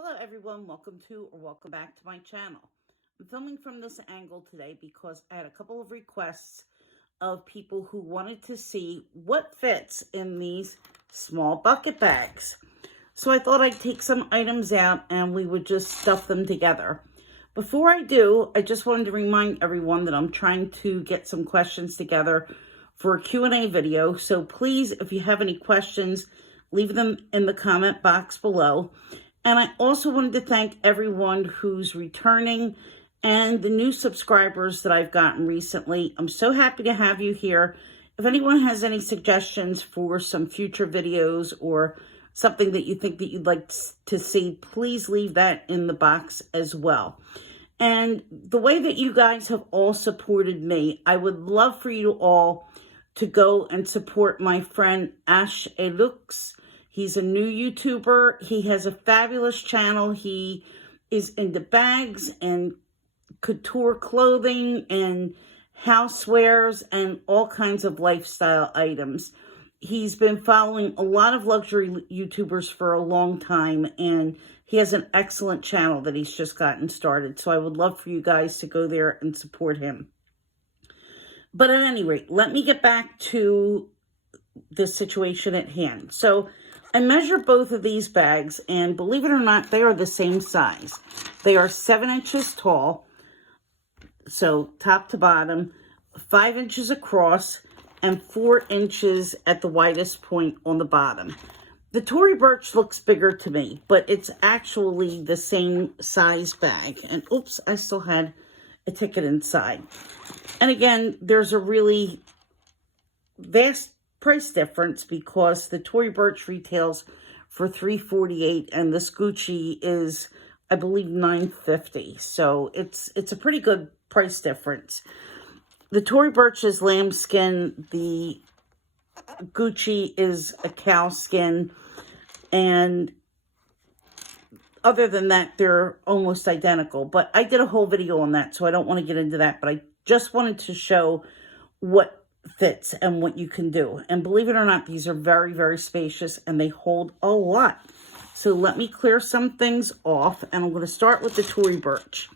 Hello everyone, welcome to or welcome back to my channel. I'm filming from this angle today because I had a couple of requests of people who wanted to see what fits in these small bucket bags. So I thought I'd take some items out and we would just stuff them together. Before I do, I just wanted to remind everyone that I'm trying to get some questions together for a Q&A video. So please, if you have any questions, leave them in the comment box below. And I also wanted to thank everyone who's returning and the new subscribers that I've gotten recently. I'm so happy to have you here. If anyone has any suggestions for some future videos or something that you think that you'd like to see, please leave that in the box as well. And the way that you guys have all supported me, I would love for you all to go and support my friend Ash Elux. He's a new YouTuber. He has a fabulous channel. He is into bags and couture clothing and housewares and all kinds of lifestyle items. He's been following a lot of luxury YouTubers for a long time, and he has an excellent channel that he's just gotten started. So I would love for you guys to go there and support him. But at any rate, let me get back to the situation at hand. So I measured both of these bags, and believe it or not, they are the same size. They are 7 inches tall, so top to bottom, 5 inches across, and 4 inches at the widest point on the bottom. The Tori Burch looks bigger to me, but it's actually the same size bag. And oops, I still had a ticket inside. And again, there's a really vast price difference because the Tori Burch retails for $3.48 and this Gucci is, I believe, $9.50. So it's a pretty good price difference. The Tori Burch is lambskin, the Gucci is a cow skin, and other than that, they're almost identical. But I did a whole video on that, so I don't want to get into that, but I just wanted to show what fits and what you can do. And believe it or not, these are very, very spacious and they hold a lot. So let me clear some things off, and I'm going to start with the Tori Burch.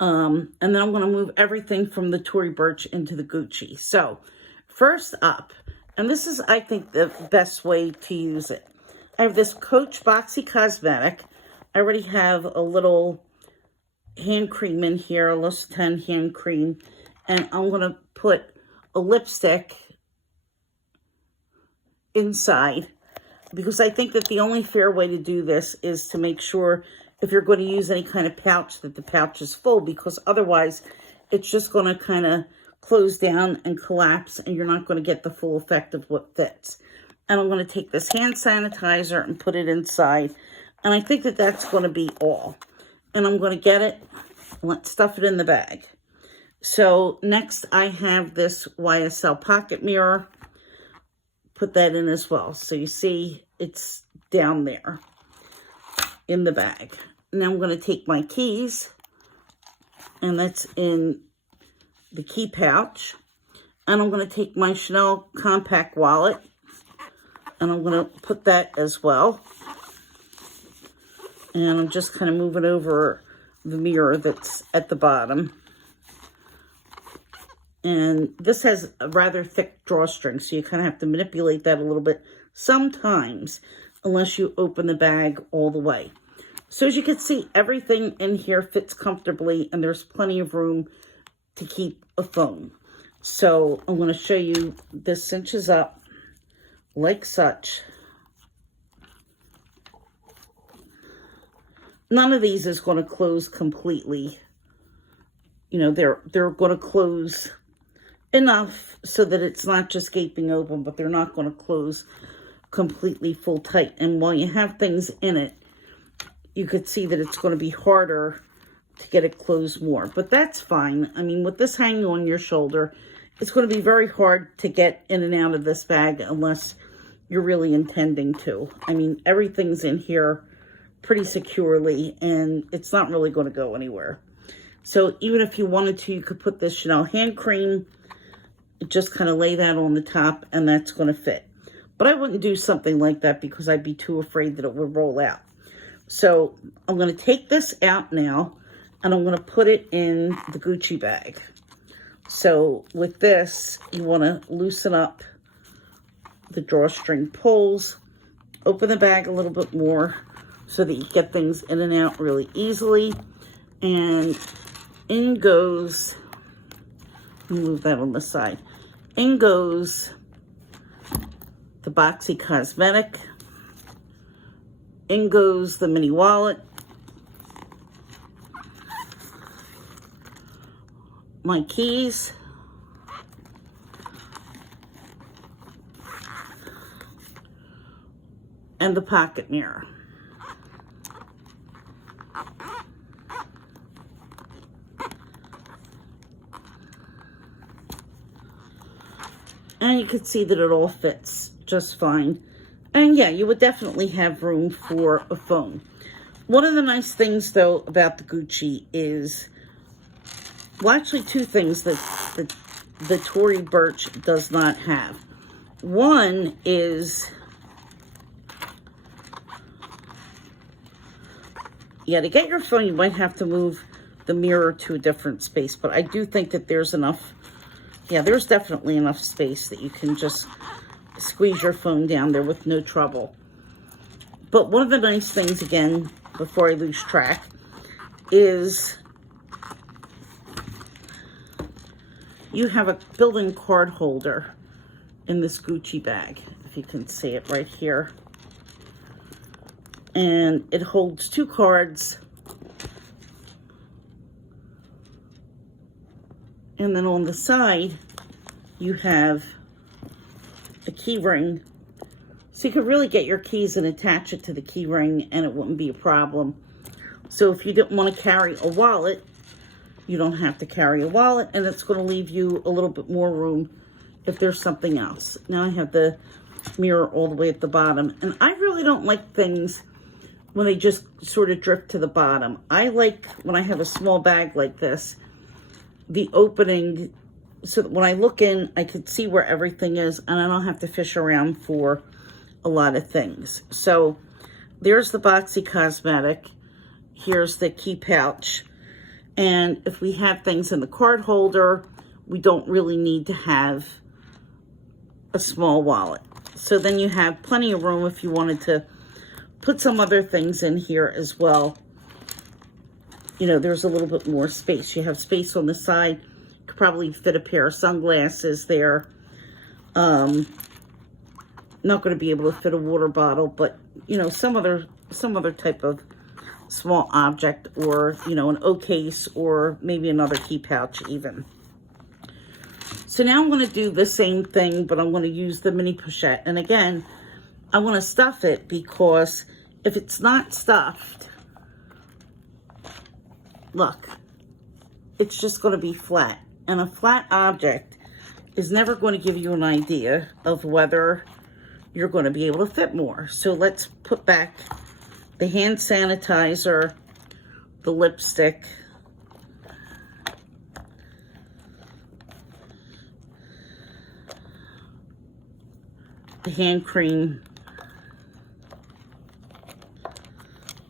And then I'm going to move everything from the Tori Burch into the Gucci. So first up, and this is, I think, the best way to use it. I have this Coach Boxy Cosmetic. I already have a little hand cream in here, a L'Occitane hand cream. And I'm going to put a lipstick inside because I think that the only fair way to do this is to make sure if you're going to use any kind of pouch that the pouch is full, because otherwise it's just going to kind of close down and collapse and you're not going to get the full effect of what fits. And I'm going to take this hand sanitizer and put it inside. And I think that that's going to be all. And I'm going to get it, let's stuff it in the bag. So next I have this YSL pocket mirror. Put that in as well. So you see it's down there in the bag. Now I'm going to take my keys, and that's in the key pouch. And I'm going to take my Chanel compact wallet, and I'm going to put that as well. And I'm just kind of moving over the mirror that's at the bottom. And this has a rather thick drawstring, so you kind of have to manipulate that a little bit sometimes, unless you open the bag all the way. So as you can see, everything in here fits comfortably, and there's plenty of room to keep a phone. So I'm going to show you, this cinches up like such. None of these is going to close completely. You know, they're going to close enough so that it's not just gaping open, but they're not going to close completely full tight. And while you have things in it, you could see that it's going to be harder to get it closed more, but that's fine. I mean, with this hanging on your shoulder, it's going to be very hard to get in and out of this bag unless you're really intending to. I mean, everything's in here pretty securely, and it's not really going to go anywhere. So even if you wanted to, you could put this Chanel hand cream, just kind of lay that on the top, and that's going to fit. But I wouldn't do something like that because I'd be too afraid that it would roll out. So I'm going to take this out now, and I'm going to put it in the Gucci bag. So with this, you want to loosen up the drawstring pulls, open the bag a little bit more so that you get things in and out really easily. And in goes, move that on the side, in goes the boxy cosmetic, in goes the mini wallet, my keys, and the pocket mirror. And you can see that it all fits just fine. And yeah, you would definitely have room for a phone. One of the nice things, though, about the Gucci is, well, actually two things that the Tori Burch does not have. One is, yeah, to get your phone, you might have to move the mirror to a different space, but I do think that there's enough. Yeah, there's definitely enough space that you can just squeeze your phone down there with no trouble. But one of the nice things, again, before I lose track, is you have a built-in card holder in this Gucci bag, if you can see it right here. And it holds 2 cards. And then on the side, you have a key ring. So you could really get your keys and attach it to the key ring, and it wouldn't be a problem. So if you didn't want to carry a wallet, you don't have to carry a wallet, and it's going to leave you a little bit more room if there's something else. Now I have the mirror all the way at the bottom, and I really don't like things when they just sort of drift to the bottom. I like, when I have a small bag like this, the opening, so that when I look in, I can see where everything is, and I don't have to fish around for a lot of things. So there's the boxy cosmetic. Here's the key pouch. And if we have things in the card holder, we don't really need to have a small wallet. So then you have plenty of room if you wanted to put some other things in here as well. You know, there's a little bit more space. You have space on the side. You could probably fit a pair of sunglasses there. Not going to be able to fit a water bottle, but, you know, some other type of small object, or, you know, an O case, or maybe another key pouch even. So now I'm going to do the same thing, but I'm going to use the mini pochette. And again, I want to stuff it, because if it's not stuffed, look, it's just going to be flat. And a flat object is never going to give you an idea of whether you're going to be able to fit more. So let's put back the hand sanitizer, the lipstick, the hand cream,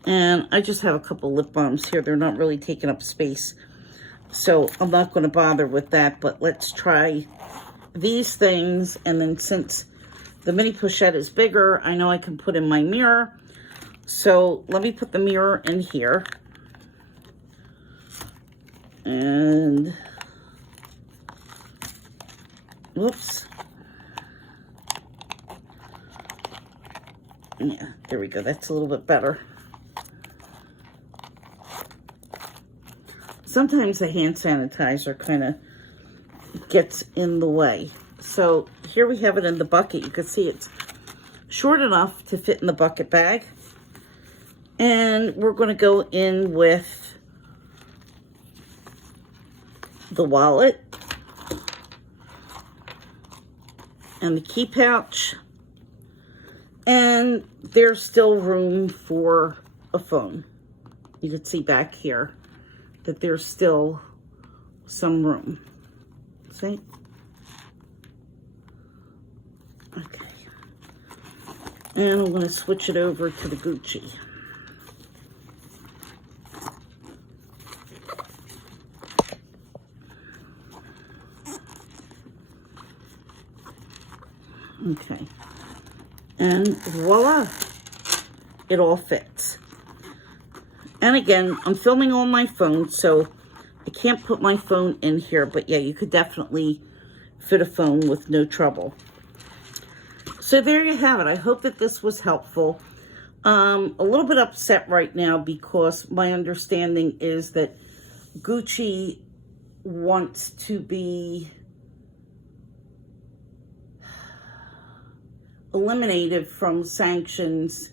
and I just have a couple lip balms here. They're not really taking up space, so I'm not going to bother with that. But let's try these things, and then since the mini pochette is bigger, I know I can put in my mirror. So let me put the mirror in here. And, whoops. Yeah, there we go. That's a little bit better. Sometimes the hand sanitizer kind of gets in the way. So here we have it in the bucket. You can see it's short enough to fit in the bucket bag. And we're going to go in with the wallet and the key pouch. And there's still room for a phone. You can see back here that there's still some room. See? Okay. And I'm going to switch it over to the Gucci. Okay. And voila, it all fits. And again, I'm filming on my phone, so I can't put my phone in here, but yeah, you could definitely fit a phone with no trouble. So there you have it. I hope that this was helpful. A little bit upset right now because my understanding is that Gucci wants to be eliminated from sanctions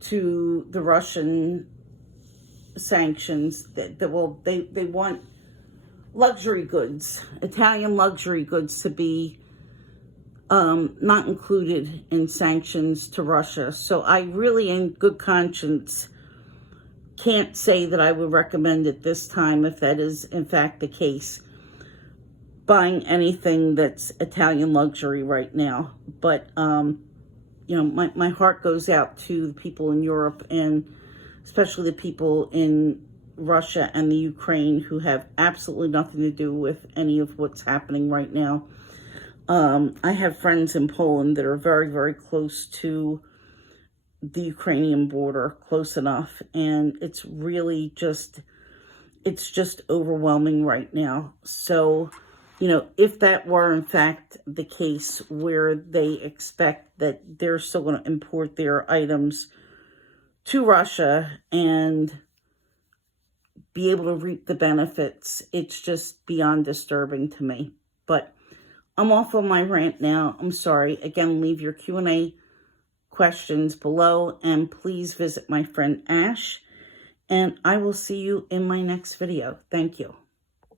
to the Russian sanctions. They want luxury goods, Italian luxury goods, to be not included in sanctions to Russia. So I really, in good conscience, can't say that I would recommend at this time, if that is in fact the case, buying anything that's Italian luxury right now. But, you know, my heart goes out to the people in Europe, and especially the people in Russia and the Ukraine who have absolutely nothing to do with any of what's happening right now. I have friends in Poland that are very, very close to the Ukrainian border, close enough, and it's really just, it's just overwhelming right now. So, you know, if that were in fact the case where they expect that they're still going to import their items to Russia and be able to reap the benefits, it's just beyond disturbing to me. But I'm off on my rant now. I'm sorry. Again, leave your Q&A questions below, and please visit my friend Ash, and I will see you in my next video. Thank you.